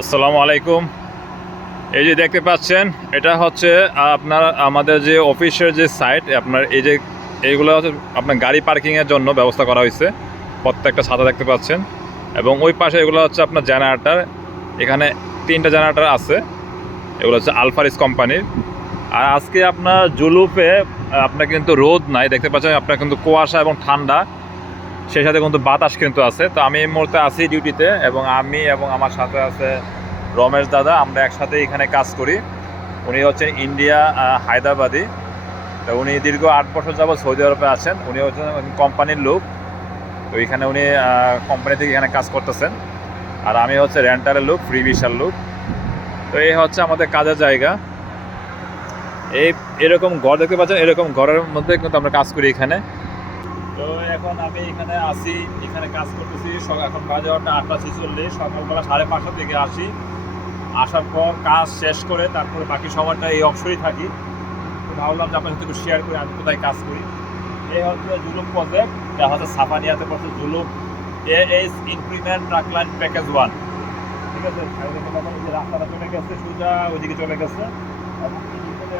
আসসালামু আলাইকুম। এই যে দেখতে পাচ্ছেন, এটা হচ্ছে আপনার, আমাদের যে অফিসের যে সাইট আপনার এই যে, এইগুলো হচ্ছে আপনার গাড়ি পার্কিংয়ের জন্য ব্যবস্থা করা হয়েছে, প্রত্যেকটা ছাতা দেখতে পাচ্ছেন। এবং ওই পাশে এগুলো হচ্ছে আপনার জেনারেটার এখানে তিনটা জেনারেটার আছে, এগুলো হচ্ছে আলফারিস কোম্পানির আর আজকে আপনার জুলুপে আপনার কিন্তু রোদ নাই, দেখতে পাচ্ছেন, আপনার কিন্তু কুয়াশা এবং ঠান্ডা। সেই সাথে কিন্তু বাতাস কিন্তু আছে। তো আমি এই মুহূর্তে আছি ডিউটিতে এবং আমি এবং আমার সাথে আছে রমেশ দাদা। আমরা একসাথে এখানে কাজ করি। উনি হচ্ছেন ইন্ডিয়া হায়দ্রাবাদি। তো উনি দীর্ঘ আট বছর যাবৎ সৌদি আরবে আছেন। উনি হচ্ছেন কোম্পানির লোক। তো এখানে উনি কোম্পানি থেকে এখানে কাজ করতেছেন। আর আমি হচ্ছে রেন্টারের লোক, ফ্রি ভিসার লোক। তো এই হচ্ছে আমাদের কাজের জায়গা। এই এরকম ঘর দেখতে পাচ্ছেন, এরকম ঘরের মধ্যে কিন্তু আমরা কাজ করি এখানে। তো এখন আমি এখানে আসি এখানে কাজ করতেছি। এখন বাজে ওটা আটটা ছেচল্লিশ, সকালবেলা সাড়ে পাঁচটা থেকে আসি। আসার পর কাজ শেষ করে তারপরে বাকি সময়টা এই অবসরই থাকি। ভাবলাম যে আপনার সাথে একটু শেয়ার করি, আমি কোথায় কাজ করি। এই হচ্ছে জুলুম প্রজেক্ট যা হচ্ছে সাফানিয়াতে পড়ছে জুলুম এ এস ইনক্রিমেন্ট ট্রাকলাইন প্যাকেজ ওয়ান ঠিক আছে? রাস্তাটা চলে গেছে সোজা, ওইদিকে চলে গেছে।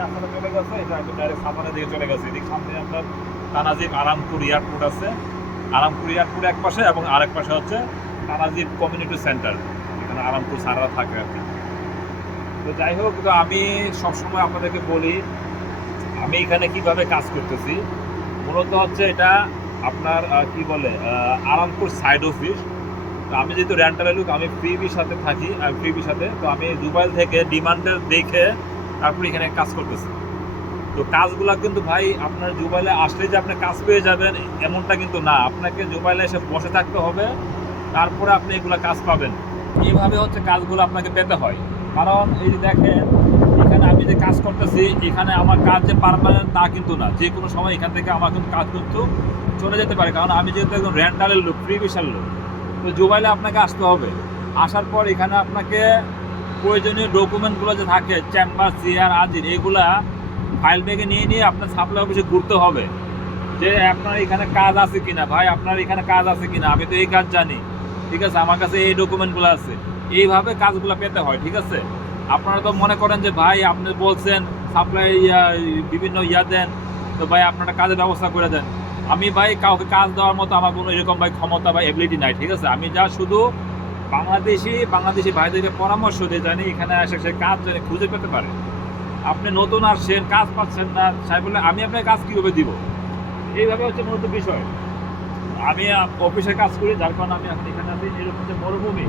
রাস্তাটা চলে গেছে, এটা ডাইরেক্ট সাফানের দিকে চলে গেছে। এদিকে সামনে আপনার তানাজিব আরামপুর এয়ারপোর্ট আছে। আরামপুর এয়ারপোর্ট এক পাশে এবং আরেক পাশে হচ্ছে তানাজিব কমিউনিটি সেন্টার। এখানে আরামপুর সারা থাকে আর কি। তো যাই হোক, তো আমি সবসময় আপনাদেরকে বলি, আমি এখানে কীভাবে কাজ করতেছি, মূলত হচ্ছে এটা আপনার কি বলে আরামপুর সাইড অফিস তো আমি যেহেতু রেন্টারের লোক, আমি ফ্রিবির সাথে থাকি ফ্রিবির সাথে। তো আমি দুবাইল থেকে ডিমান্ডের দেখে তারপর এখানে কাজ করতেছি। তো কাজগুলা কিন্তু ভাই আপনার জুবাইলে আসলে যে আপনি কাজ পেয়ে যাবেন, এমনটা কিন্তু না। আপনাকে জুবাইলে এসে বসে থাকতে হবে, তারপরে আপনি এগুলা কাজ পাবেন। এইভাবে হচ্ছে কাজগুলো আপনাকে পেতে হয়। কারণ এই যে দেখেন, এখানে আমি যে কাজ করতেছি, এখানে আমার কাজ যে পারমানেন্ট তা কিন্তু না। যে কোনো সময় এখান থেকে আমার কিন্তু কাজ কিন্তু চলে যেতে পারে। কারণ আমি যেহেতু একদম রেন্টালের লোক ফ্রি বিশাল লোক, তো জুবাইলে আপনাকে আসতে হবে। আসার পর এখানে আপনাকে প্রয়োজনীয় ডকুমেন্টগুলো যে থাকে চেম্বার চেয়ার আজির এগুলা ফাইল ব্যাগে নিয়ে নিয়ে আপনার সাপ্লাই অফিসে ঘুরতে হবে। যে আপনার এখানে কাজ আছে কিনা, ভাই, আপনার এখানে কাজ আছে কিনা, আমি তো এই কাজ জানি। ঠিক আছে, আমার কাছে এই ডকুমেন্টগুলো আছে। এইভাবে কাজগুলো পেতে হয়, ঠিক আছে? আপনারা তো মনে করেন যে, ভাই, আপনি বলছেন সাপ্লাই বিভিন্ন ইয়া দেন, তো ভাই, আপনারা কাজের ব্যবস্থা করে দেন। আমি, ভাই, কাউকে কাজ দেওয়ার মতো আমার কোনো এরকম, ভাই, ক্ষমতা বা এবিলিটি নাই, ঠিক আছে? আমি যা শুধু বাংলাদেশি বাংলাদেশি ভাইদেরকে পরামর্শ দিয়ে জানি এখানে এসে সে কাজ জানি খুঁজে পেতে পারে। আপনি নতুন আসছেন, কাজ পাচ্ছেন না, সাহেব বলে আমি আপনাকে কাজ কীভাবে দিব? এইভাবে হচ্ছে মূলত বিষয়। আমি অফিসে কাজ করি, যার কারণে আমি এখন এখানে আছি। এরকম যে মরুভূমি।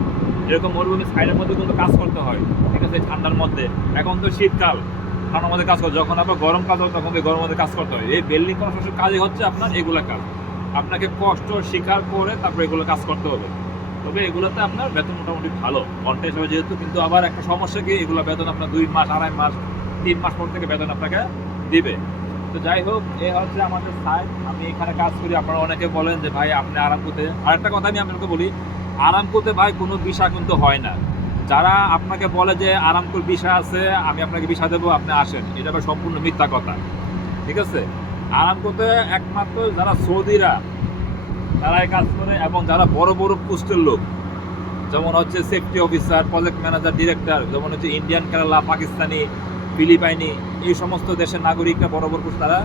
এরকম মরুভূমি, সাইডের মধ্যে কিন্তু কাজ করতে হয়। ঠিক আছে, ঠান্ডার মধ্যে। এখন তো শীতকাল, ঠান্ডার মধ্যে কাজ করতে যখন আবার গরম কাজ হয়, তখন গরম মধ্যে কাজ করতে হয়। এই বিল্ডিং কনস্ট্রাকশন কাজই হচ্ছে আপনার এগুলো কাজ। আপনাকে কষ্ট স্বীকার করে তারপরে এগুলো কাজ করতে হবে। তবে এগুলোতে আপনার বেতন মোটামুটি ভালো। কন্টেস্ট হিসেবে যেহেতু, কিন্তু আবার একটা সমস্যা কি, এগুলো বেতন আপনার দুই মাস, আড়াই মাস তিন মাস পর থেকে বেতন আপনাকে দিবে। তো যাই হোক, এ হচ্ছে আমাদের সাইট আমি এখানে কাজ করি, আপনারা অনেকে বলেন যে, ভাই, আপনি আরাম করতে আরেকটা কথা আমি আপনাকে বলি আরাম করতে ভাই কোনো বিষয় কিন্তু হয় না। যারা আপনাকে বলে যে আরাম করে বিষয় আছে, আমি আপনাকে বিষয় দেবো, আপনি আসেন। এটা সম্পূর্ণ মিথ্যা কথা। ঠিক আছে? আরাম করতে একমাত্র যারা সৌদিরা তারা এই কাজ করে এবং যারা বড় বড় পোস্টের লোক, যেমন হচ্ছে safety officer project manager director যেমন হচ্ছে ইন্ডিয়ান কেরালা পাকিস্তানি ফিলিপাইনি, এই সমস্ত দেশের নাগরিকরা বরাবর পোস্ট তারা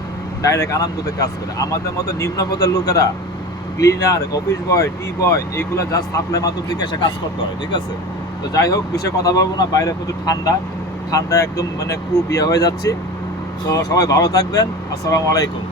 ডাইরেক্ট আনন্দতে কাজ করে। আমাদের মতো নিম্ন পদের লোকেরা ক্লিনার অফিস বয় টি বয় এগুলো যা সাপ্লাই মাধ্যম থেকে এসে কাজ করতে হয়, ঠিক আছে? তো যাই হোক, বিষয়ে কথা বলব না, বাইরে প্রচুর ঠান্ডা। ঠান্ডা একদম মানে খুব ইয়ে হয়ে যাচ্ছে। তো সবাই ভালো থাকবেন। আসসালামু আলাইকুম।